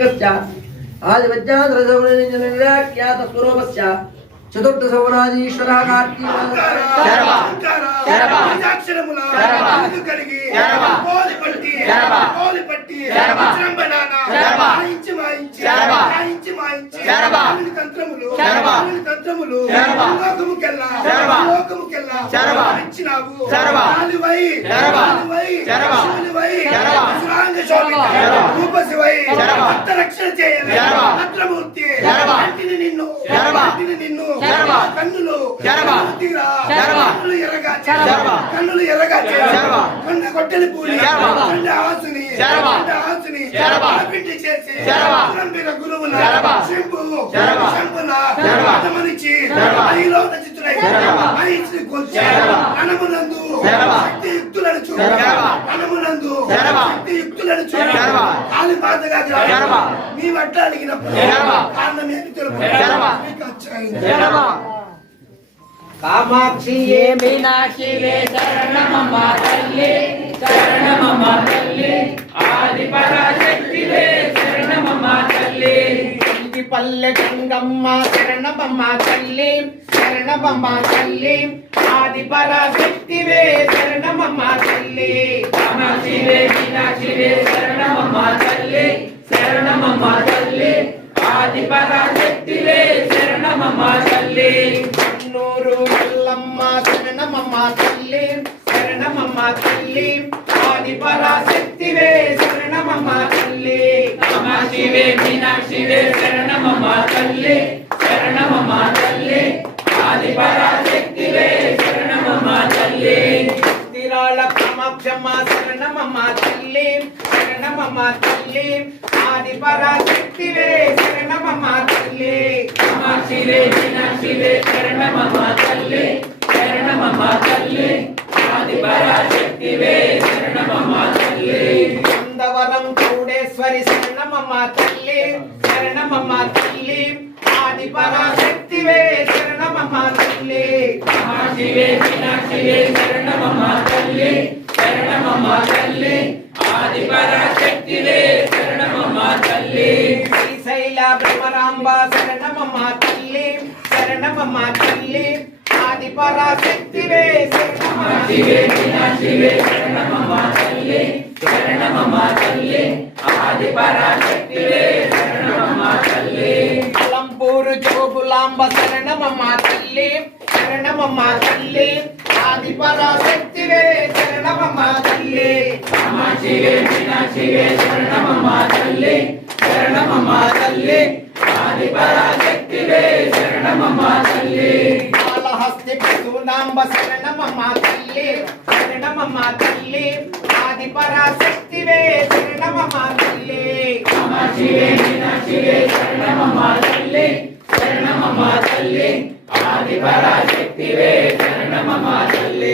आदिवज्राधरसौरनिराख्यातस्वरूपस्य चतुर्थसौराधीश्वरः కన్నులు ఎర్రగా కన్ను కొట్టెలి పూలి ఆసుని పిండి చేసి గురువున శంపునిచ్చి ఐలో నచితులై ఐశ్రీ కొల్చి అనమునందు శక్తి యుక్తులను చూడ అనమునందు శక్తి యుక్తులను చూడ కాలి బాధగా మీ వడ్డ అడిగినప్పుడు కారణం ఏమి తెలుపు కామాక్షి ఏ మీనాక్షి వే శరణమమ్మ తల్లి శరణమమ్మ తల్లి ఆది పరాశక్తి వే శరణమమ్మ తల్లి ఇంటి పల్లె గంగమ్మ శరణమమ్మ తల్లి శరణమమ్మ తల్లి ఆది పరాశక్తి వే శరణమమ్మ తల్లి కామాక్షి వే మీనాక్షి వే శరణమమ్మ తల్లి శరణమమ్మ తల్లి ఆది పరాశక్తి వే శరణమమ్మ తల్లి నూరు ఎల్లమ్మ శరణమమ్మ తల్లి శరణమమ్మ తల్లి ఆది పరాశక్తి వే శరణమమ్మ తల్లి కామాక్షి వే మీనాక్షి వే శరణమమ్మ తల్లి శరణమమ్మ తల్లి ఆది పరాశక్తి వే శరణమమ్మ తల్లి తిరాళ కామాక్షమ్మ శరణమమ్మ తల్లి శరణమమ్మ తల్లి ఆది పరాశక్తి వే శరణమమ్మ తల్లి కామాక్షి వే మీనాక్షి వే శరణమమ్మ తల్లి శరణమమ్మ తల్లి ఆది పరాశక్తి వే శరణమమ్మ తల్లి నందవరం చౌడేశ్వరి శరణమమ్మ తల్లి శరణమమ్మ తల్లి ఆది పరాశక్తి వే శరణమమ్మ తల్లి కామాక్షి వే మీనాక్షి వే శరణమమ్మ తల్లి శరణమమ్మ తల్లి ఆది పరాశక్తి వే శరణమమ్మ తల్లి శ్రీశైల బ్రహ్మరాంబ శరణమమ్మ తల్లి శరణమమ్మ తల్లి ఆది పరాశక్తి వే శరణమమ్మ మీనాక్షి వే శరణమమ్మ తల్లి శరణమమ్మ తల్లి ఆది పరాశక్తి వే శరణమమ్మ తల్లి అలంపూరు జోగులాంబ శరణమమ్మ తల్లి శరణమమ్మ తల్లి ఆది పరాశక్తి వే శరణమమ్మ తల్లి కామాక్షి వే మీనాక్షి వే శరణమమ్మ తల్లి శరణమమ్మ తల్లి ఆది పరాశక్తి వే శరణమమ్మ తల్లి కాళహస్తి పశూనాంబ శరణమమ్మ తల్లి శరణమమ్మ తల్లి ఆది పరాశక్తి వే శరణమమ్మ తల్లి కామాక్షి వే మీనాక్షి వే శరణమమ్మ తల్లి శరణమమ్మ తల్లి ఆది పరాశక్తి వే శరణమమ్మ తల్లి